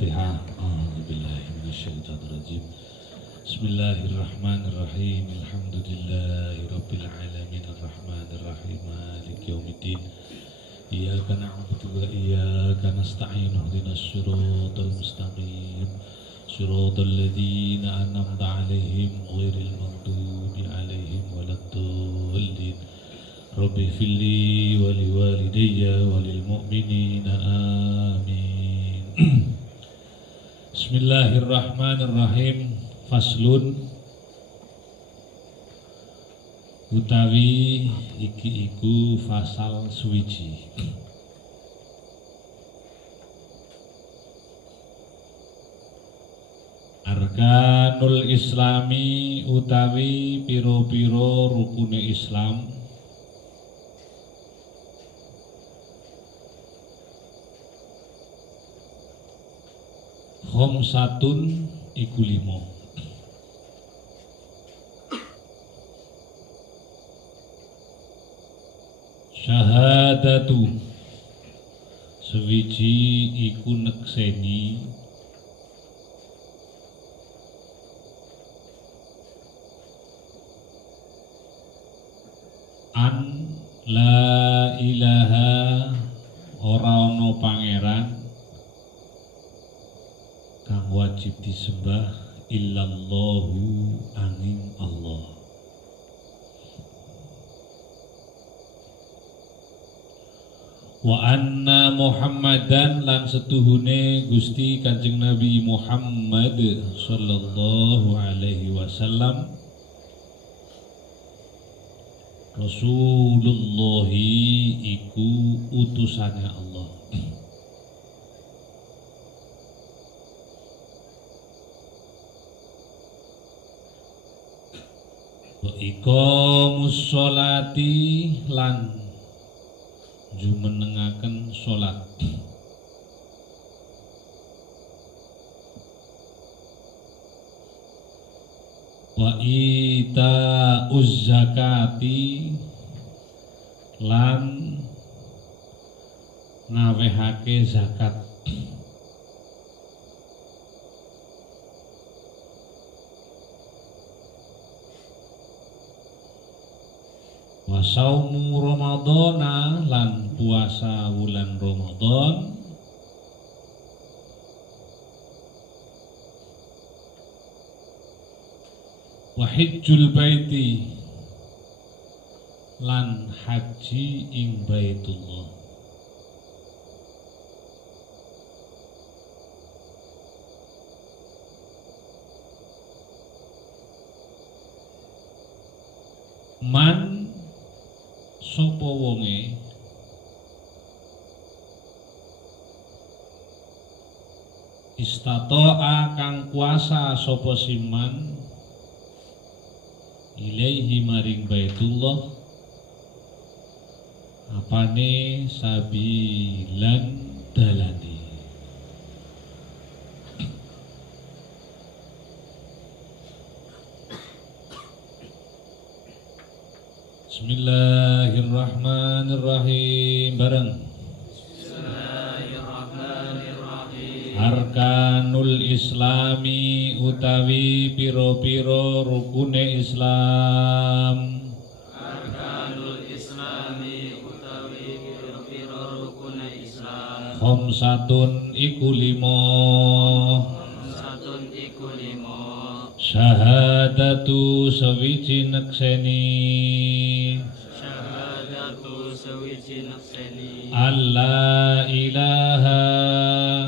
Al-Fatihah. A'udzubillahi minasyaitonirrajim. Bismillahirrahmanirrahim. Alhamdulillahirabbil alamin arrahmanirrahim maliki yaumiddin. Iyyaka na'budu wa iyyaka nasta'in. Ihdinas siratal mustaqim. Siratal ladzina an'amta 'alaihim ghairil maghdubi 'alaihim waladdallin. Rabbi firli wa liwalidayya wa lil mu'minina amin. Bismillahirrahmanirrahim. Faslun utawi iki iku fasal suwiji. Arkanul Islami utawi piro-piro rukune Islam. Khamsatun iku 5. Syahadatu sewiji iku nekseni an la ilaha ora ana pangeran kang wajib disembah illallahu angin Allah. Wa anna Muhammadan lan setuhune Gusti Kanjeng Nabi Muhammad sallallahu alaihi wasallam Rasulullah iku utusane Allah. Wa iqamus sholati lan jumenengaken sholat. Wa ita'uz zakati lan ngawehake zakat. Wa saumu Ramadhana lan puasa wulan Ramadan. Wa hajjul baiti lan haji ing Baitullah. Man sapa wonge istata'a kang kuasa sapa siman ilaihi maring Baitullah apane sabilan dalane. Bismillahirrahmanirrahim bareng. Bismillahirrahmanirrahim. Arkanul Islami utawi piro-piro rukune Islam. Arkanul Islami utawi piro-piro rukune Islam. Khamsatun iku 5. Khamsatun iku 5. Syahadatu sewiji nekseni Syahadatu sewiji nekseni alla ilaha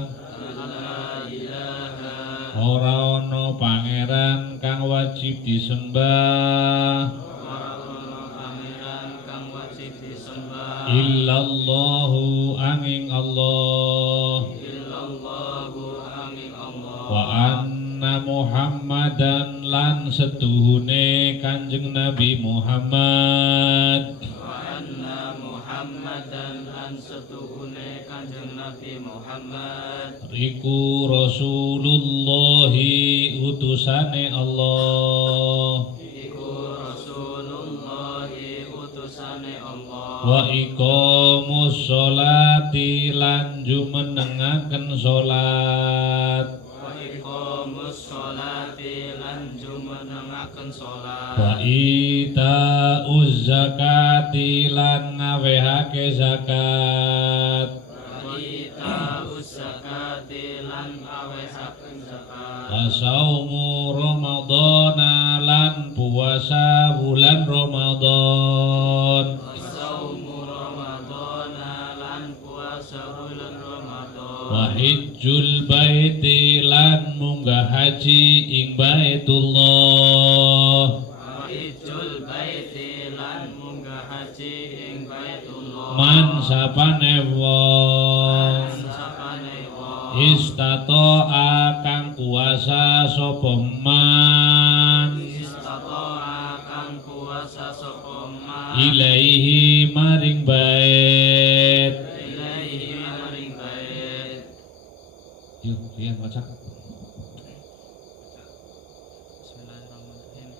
alla ilaha ora ana pangeran kang wajib disembah ora ana pangeran kang wajib disembah illallahu angin Allah illallahu angin Allah wa anna Muhammadan lan setuhune Kanjeng Nabi Muhammad wa anna Muhammadan lan setuhune Kanjeng Nabi Muhammad iku Rasulullah utusane Allah. iku Rasulullah utusane Allah. wa iqamus sholati lan jumenengaken salat wa iqamus sholati lan jumenengaken salat wa itauz zakati lan ngawehake zakat wa itauz zakati lan awehaken zakat wa saumu ramadhana lan puasa bulan Ramadan saumu ramadhana lan puasa bulan Ramadan wa hajjul baiti lan munggah haji ing Baitullah wa hijjul baiti lan munggah haji ing Baitullah man sapane wong sapane wong istata'a kang kuasa sapa man istata'a kang kuasa sapa man ilaihi maring bait ilaihi maring bait. yuk pian maca Bismillahirrahmanirrahim.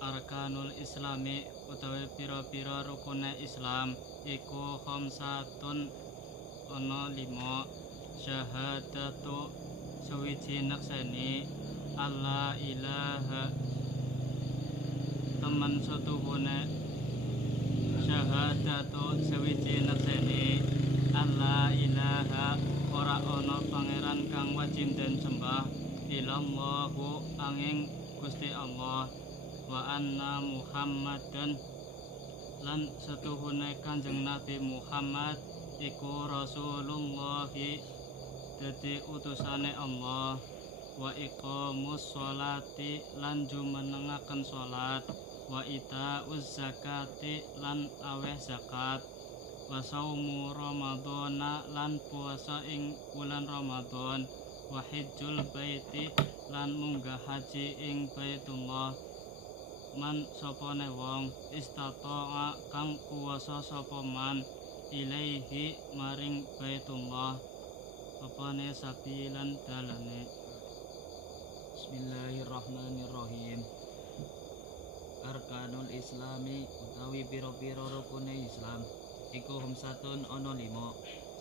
Arkanul Islami utawi pira-pira rukune Islam iku khamsatun ana 5 syahadatu suwiji nakseni Allah ilaha teman setuhune syahadatu suwiji nakseni Allah ilaha ora ana pangeran kang wajib den sembah illallahu angin Gusti Allah wa anna Muhammadan lan setuhune Kanjeng Nabi Muhammad iku Rasulullah dadi utusane Allah wa iqamus sholati lan jumenengaken salat wa itauz zakati lan aweh zakat wa saumu ramadhana lan puasa ing bulan Ramadan wa hajjul baiti lan munggah haji ing Baitullah man sapane wong istata'a kang kuwasa sapa man ilaihi maring Baitullah apane sabilan dalane. Bismillahirrahmanirrahim. Arkanul Islami utawi pira-pira rukune Islam iku humsatun ana 5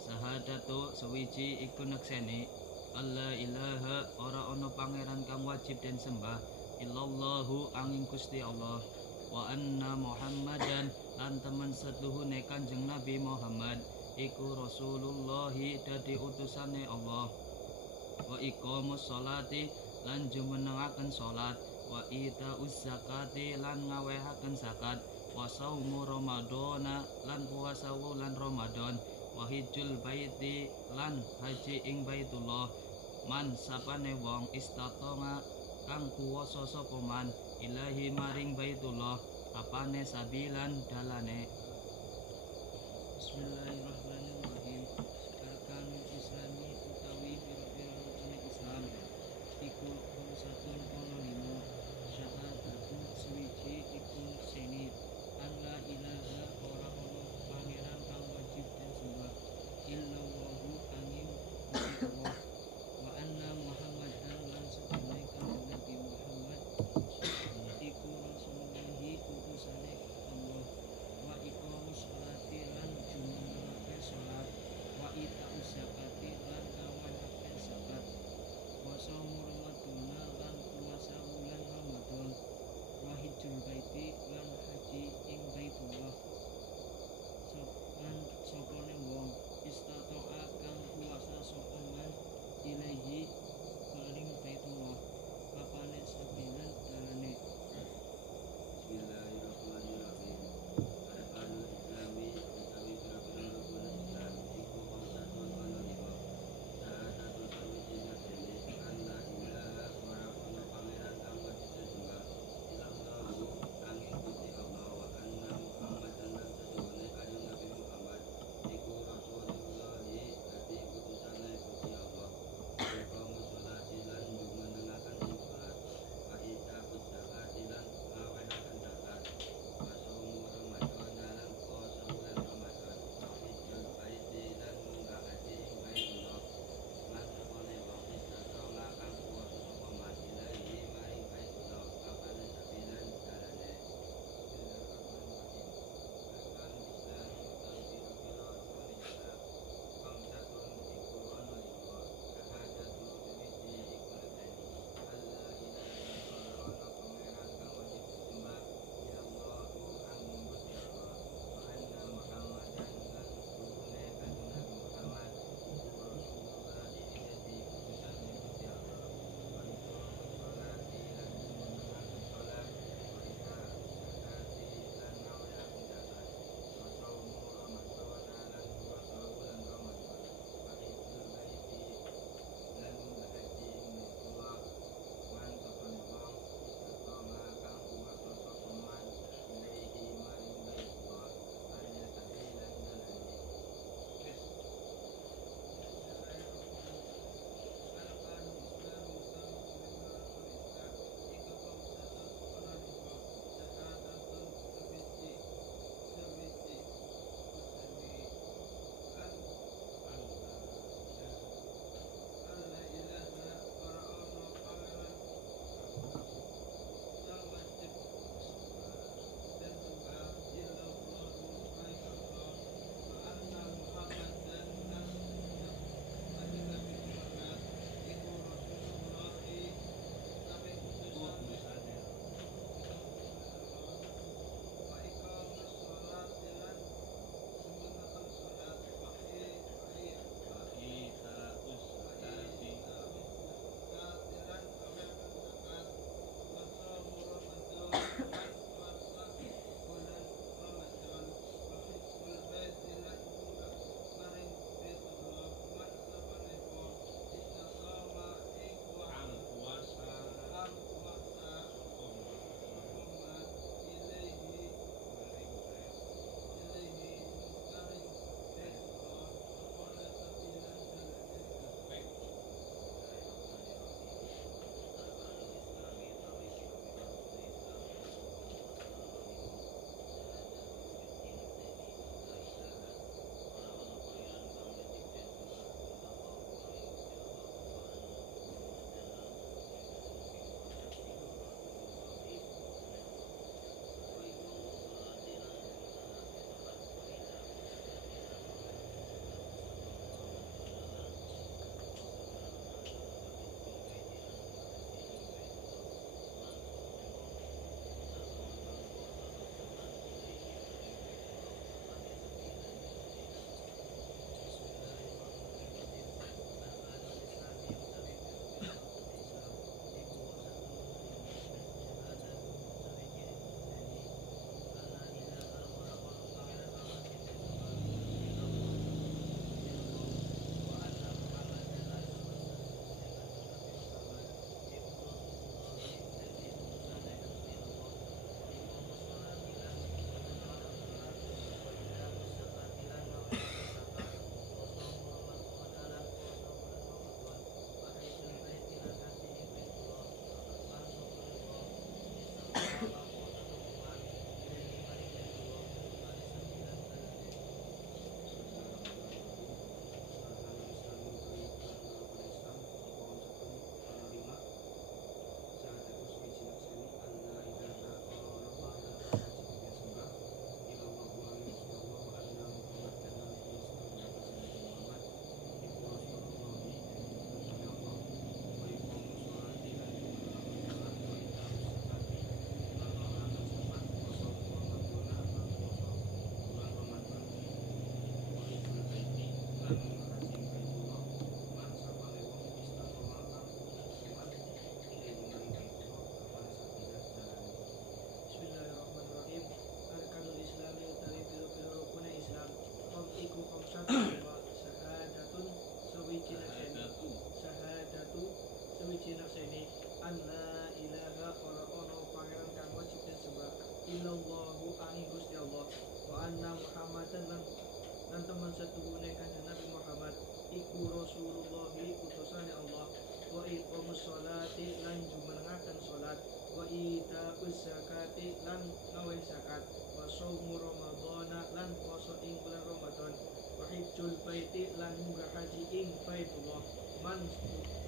sahadatu suwiji iku nekseni Allah ilaha ora ana pangeran kang wajib den sembah illallahu angin Gusti Allah wa anna Muhammadan lan temen setuhune Kanjeng Nabi Muhammad iku Rasulullah dadi utusane Allah wa iqamus sholati lan jumenengaken salat wa itauz zakati lan ngawehaken zakat wa saumu ramadhana lan puasa wulan Ramadan wa hijjul baiti lan haji ing Baitullah man sapane wong istatonga kang kuwasa sapa man ilahi maring Baitullah apane sabilan dalane. Bismillahirrahmanirrahim. Arkanul Islami utawi pira-pira rukun Islam iku khamsatun ana 5 syahadatu suwiji iku seni alla ilaha ora ana pangeran kang wajib den sembah illallahu angin Gusti Allah wa anna Muhammadan lan sedaya Kanjeng Nabi Muhammad iku Rasulullah utusane Allah wa iqamus sholati lan jumenengaken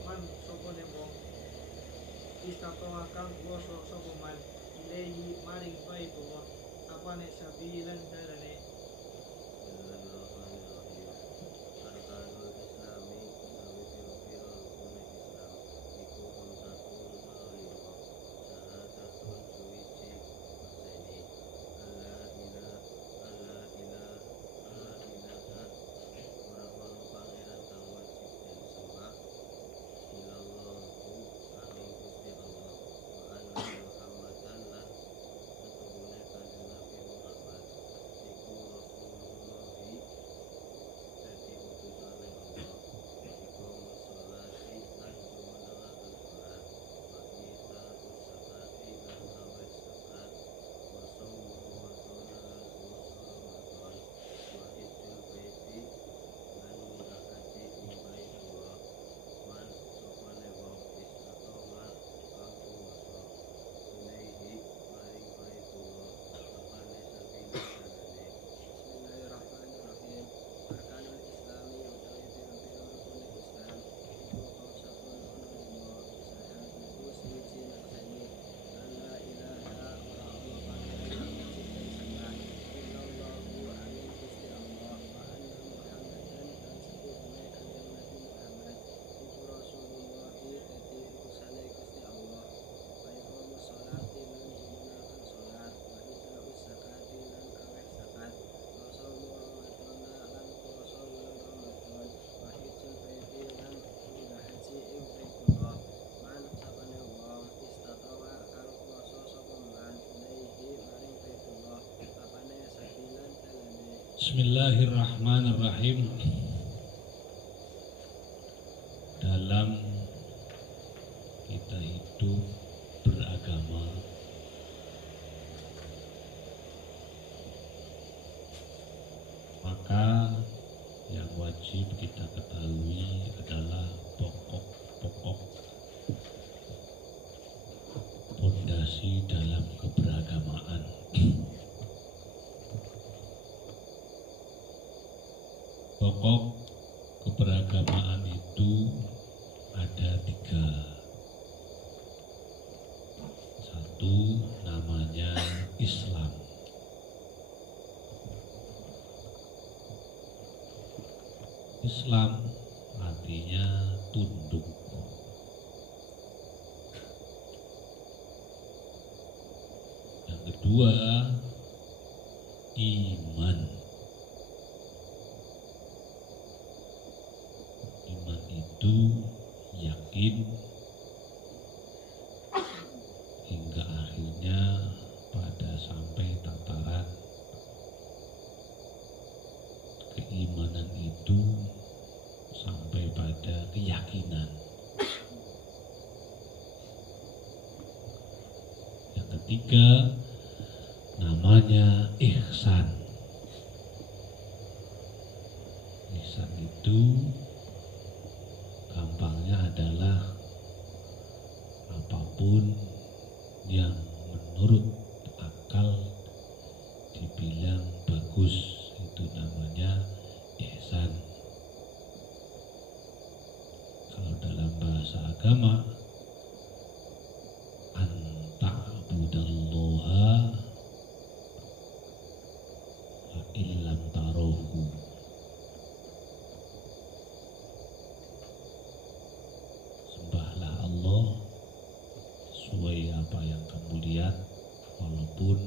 man sopone wong istatawa kang kuwasa sapa man ilaihi maring baitullah apane sabilan dalane. Bismillahirrahmanirrahim. Dalam kita hidup beragama, maka yang wajib kita ketahui adalah pokok-pokok pondasi dalam keberagamaan. Pokok keberagamaan itu ada 3. Satu, namanya Islam. Islam artinya tunduk. Yang kedua, iman. Iman itu yakin hingga akhirnya pada sampai tataran keimanan itu sampai pada keyakinan. Yang ketiga, namanya ihsan. Ihsan itu gampangnya adalah apapun yang menurut akal dibilang bagus, itu namanya ihsan. Kalau dalam bahasa agama, anta'budallaha fa illam tarahu. Sembahlah Allah sesuai apa yang kamu lihat, walaupun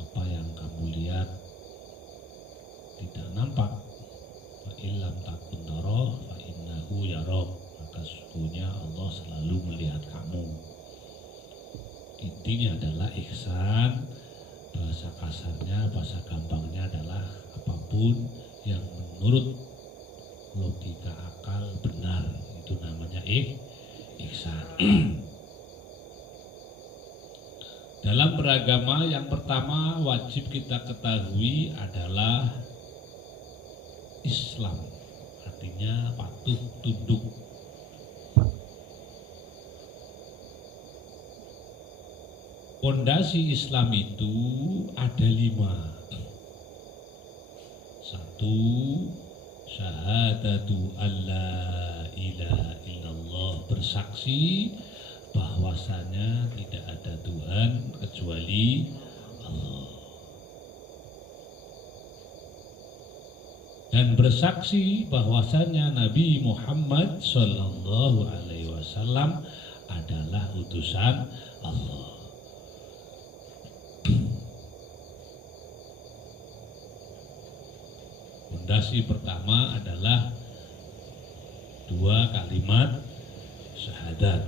apa yang kamu lihat tidak nampak. Fa illam takun tara fa innahu yarak. Maka sesungguhnya Allah selalu melihat kamu. Intinya adalah ihsan. Bahasa kasarnya, bahasa gampangnya adalah apapun yang menurut logika akal benar, itu namanya ihsan. Dalam beragama, yang pertama wajib kita ketahui adalah Islam, artinya patuh tunduk. Pondasi Islam itu ada 5. 1, Syahadatu alla ilaha illallah, bersaksi bahwasanya tidak ada Tuhan kecuali Allah. Dan bersaksi bahwasanya Nabi Muhammad sallallahu alaihi wasallam adalah utusan Allah. Fondasi pertama adalah dua kalimat syahadat.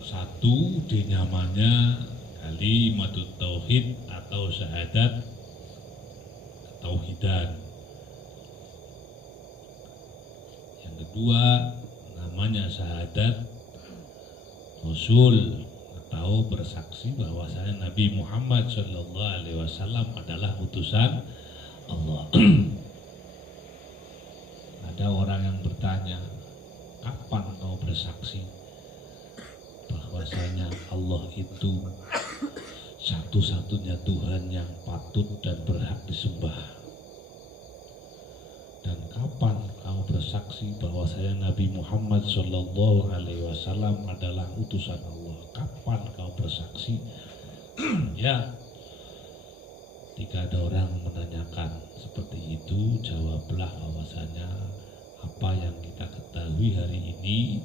Satu dinamanya kalimatut tauhid atau syahadat tauhidan. Yang kedua namanya syahadat Rasul atau bersaksi bahwasanya Nabi Muhammad sallallahu alaihi wasallam adalah utusan Allah. Ada orang yang bertanya, kapan kau bersaksi bahwasanya Allah itu satu-satunya Tuhan yang patut dan berhak disembah? Dan kapan kau bersaksi bahwasanya Nabi Muhammad sallallahu alaihi wasallam adalah utusan Allah? Kapan kau bersaksi? Ya, jika ada orang menanyakan seperti itu, jawablah bahwasanya apa yang kita ketahui hari ini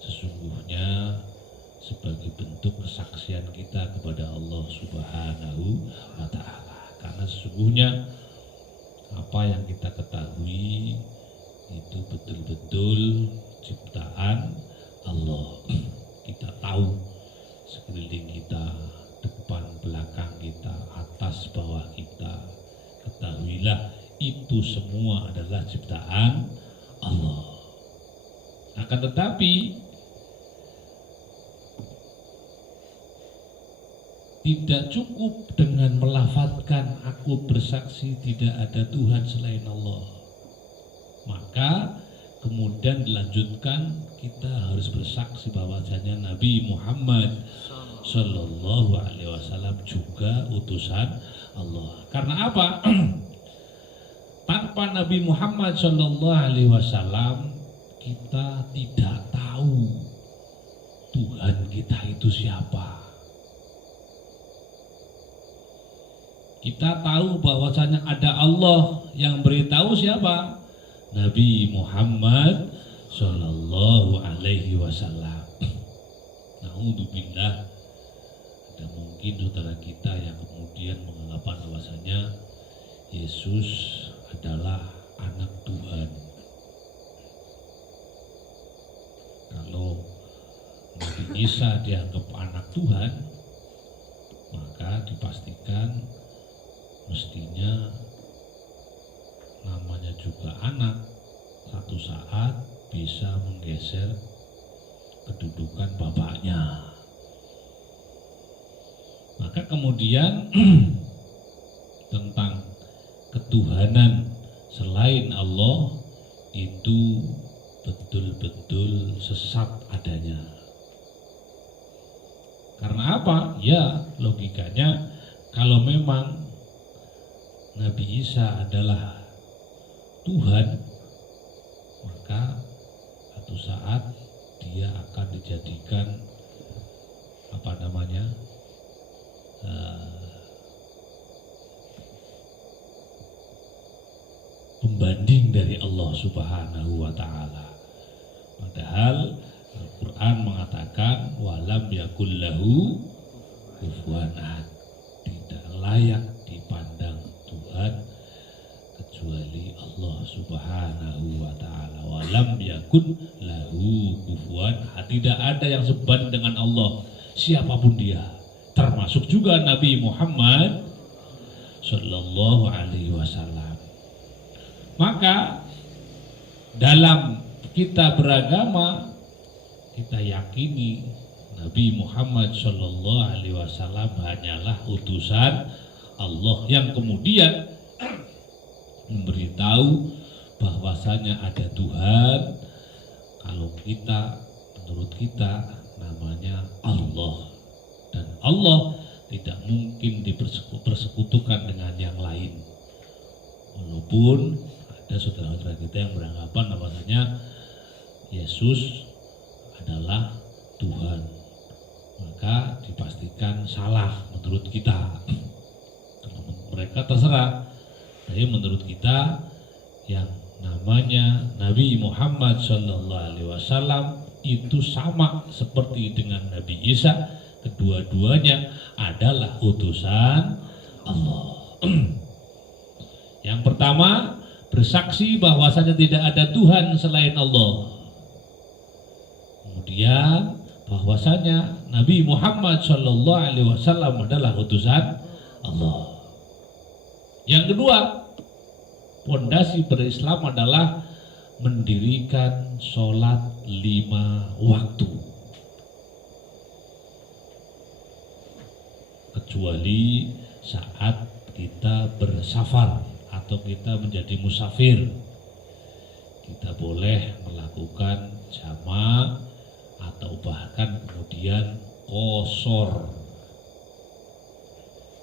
sesungguhnya sebagai bentuk kesaksian kita kepada Allah Subhanahu wa ta'ala. Karena sesungguhnya apa yang kita ketahui itu betul-betul ciptaan Allah. Kita tahu sekeliling kita, depan belakang kita, atas bawah kita, ketahuilah itu semua adalah ciptaan Allah. Akan tetapi tidak cukup dengan melafadzkan aku bersaksi tidak ada Tuhan selain Allah. Maka kemudian dilanjutkan kita harus bersaksi bahwasanya Nabi Muhammad sallallahu alaihi wasallam juga utusan Allah. Karena apa? Tanpa Nabi Muhammad sallallahu alaihi wasallam kita tidak tahu Tuhan kita itu siapa. Kita tahu bahwasanya ada Allah, yang beritahu siapa? Nabi Muhammad sallallahu alaihi wasallam. Naudzubillah, ada mungkin saudara kita yang kemudian menganggapan bahwasanya Yesus adalah anak Tuhan. Kalau Nabi Isa dianggap anak Tuhan, maka dipastikan mestinya namanya juga anak satu saat bisa menggeser kedudukan bapaknya. Maka kemudian tentang ketuhanan selain Allah itu betul-betul sesat adanya. Karena apa? Ya, logikanya kalau memang Nabi Isa adalah Tuhan, maka satu saat dia akan dijadikan pembanding dari Allah Subhanahu wa ta'ala. Padahal Al-Quran mengatakan walam yakul lahu kufuwan ahad, tidak layak dipandang Tuhan kecuali Allah Subhanahu wa ta'ala. Walam yakun lahu kufuwan ahad, tidak ada yang sebanding dengan Allah siapapun dia, termasuk juga Nabi Muhammad sallallahu alaihi wasallam. Maka dalam kita beragama, kita yakini Nabi Muhammad sallallahu alaihi wasallam hanyalah utusan Allah yang kemudian memberitahu bahwasanya ada Tuhan. Kalau kita, menurut kita namanya Allah, dan Allah tidak mungkin dipersekutukan dengan yang lain. Walaupun ada saudara-saudara kita yang beranggapan bahwasanya Yesus adalah Tuhan, maka dipastikan salah menurut kita. Mereka terserah, tapi menurut kita yang namanya Nabi Muhammad SAW itu sama seperti dengan Nabi Isa, kedua-duanya adalah utusan Allah. Yang pertama, bersaksi bahwasanya tidak ada Tuhan selain Allah. Kemudian bahwasanya Nabi Muhammad SAW adalah utusan Allah. Yang kedua, pondasi berislam adalah mendirikan sholat 5 waktu. Kecuali saat kita bersafar atau kita menjadi musafir, kita boleh melakukan jamak atau bahkan kemudian qosor.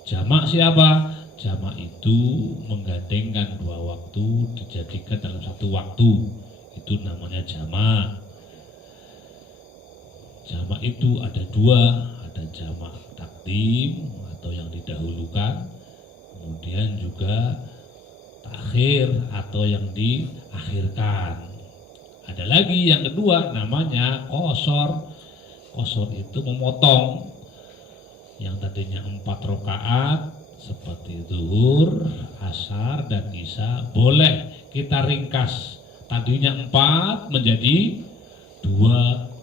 Jamak siapa? Jamak itu menggandengkan 2 waktu dijadikan dalam 1 waktu, itu namanya jamak. Jamak itu ada 2, ada jamak takdim atau yang didahulukan, kemudian juga takhir atau yang diakhirkan. Ada lagi yang kedua namanya qosor. Qosor itu memotong, yang tadinya 4 rakaat seperti zuhur, asar, dan isya, boleh kita ringkas. Tadinya 4 menjadi 2.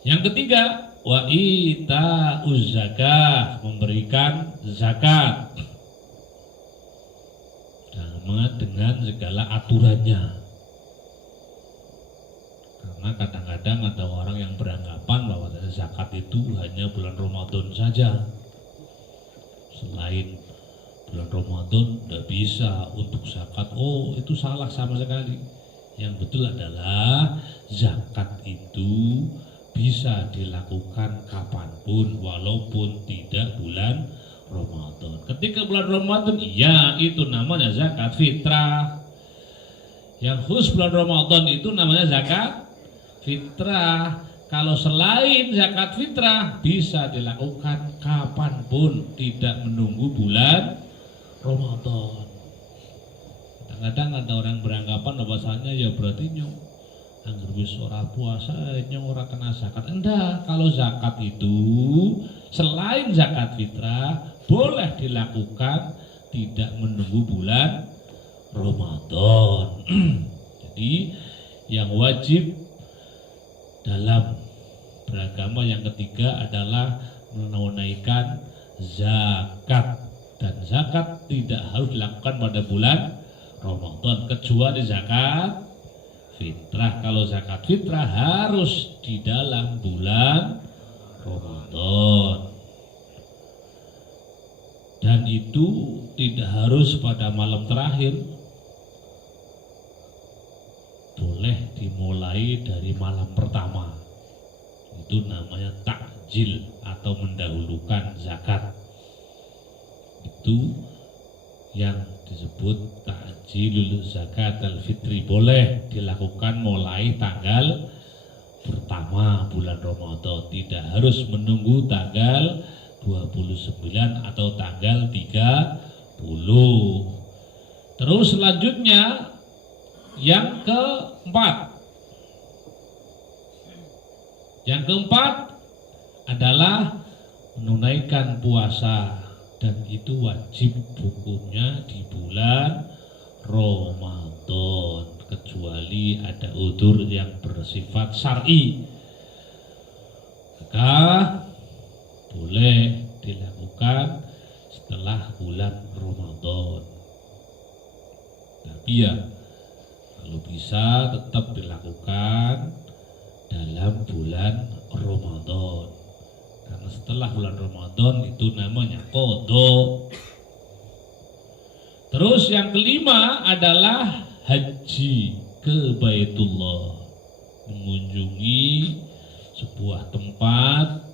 Yang ketiga, wa ita'uz zakah, memberikan zakat dengan segala aturannya. Karena kadang-kadang ada orang yang beranggapan bahwa zakat itu hanya bulan Ramadan saja. Selain bulan Ramadan tidak bisa untuk zakat. Oh, itu salah sama sekali. Yang betul adalah zakat itu bisa dilakukan kapanpun walaupun tidak bulan Ramadan. Ketika bulan Ramadan, iya itu namanya zakat fitrah. Yang khusus bulan Ramadan itu namanya zakat fitrah. Kalau selain zakat fitrah bisa dilakukan kapanpun, tidak menunggu bulan Ramadan. Kadang-kadang ada orang beranggapan bahwasanya ya berarti anggar wis ora puasa ora kena zakat. Enggak, kalau zakat itu selain zakat fitrah boleh dilakukan tidak menunggu bulan Ramadan. Jadi yang wajib dalam beragama yang ketiga adalah menunaikan zakat, dan zakat tidak harus dilakukan pada bulan Ramadan kecuali zakat fitrah. Kalau zakat fitrah harus di dalam bulan Ramadan, dan itu tidak harus pada malam terakhir, boleh dimulai dari malam pertama. Itu namanya takjil atau mendahulukan zakat. Itu yang disebut takjilul zakat al-fitri, boleh dilakukan mulai tanggal pertama bulan Ramadan, tidak harus menunggu tanggal 29 atau tanggal 30. Terus selanjutnya yang keempat. Yang keempat adalah menunaikan puasa, dan itu wajib hukumnya di bulan Ramadan kecuali ada udzur yang bersifat syar'i, maka boleh dilakukan setelah bulan Ramadan. Tapi ya kalau bisa tetap dilakukan dalam bulan Ramadan, karena setelah bulan Ramadan itu namanya qadha. Terus yang kelima adalah haji ke Baitullah, mengunjungi sebuah tempat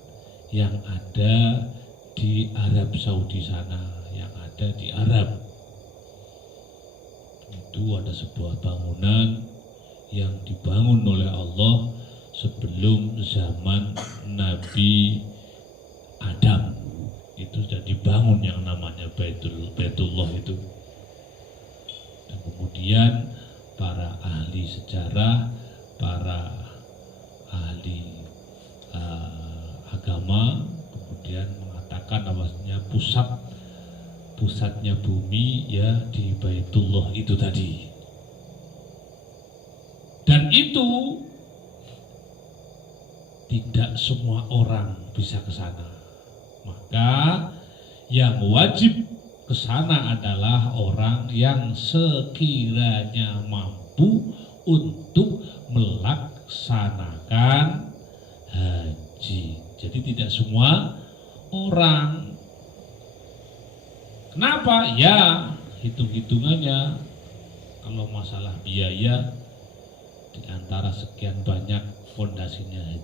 yang ada di Arab Saudi sana, yang ada di Arab. Itu ada sebuah bangunan yang dibangun oleh Allah sebelum zaman Nabi Adam. Itu sudah dibangun yang namanya Baitullah itu. Dan kemudian para ahli sejarah, para ahli agama kemudian mengatakan bahwasanya pusatnya bumi ya di Baitullah itu tadi. Dan itu tidak semua orang bisa ke sana. Maka yang wajib ke sana adalah orang yang sekiranya mampu untuk melaksanakan haji. Jadi tidak semua orang. Kenapa? Ya, hitung-hitungannya kalau masalah biaya di antara sekian banyak fondasinya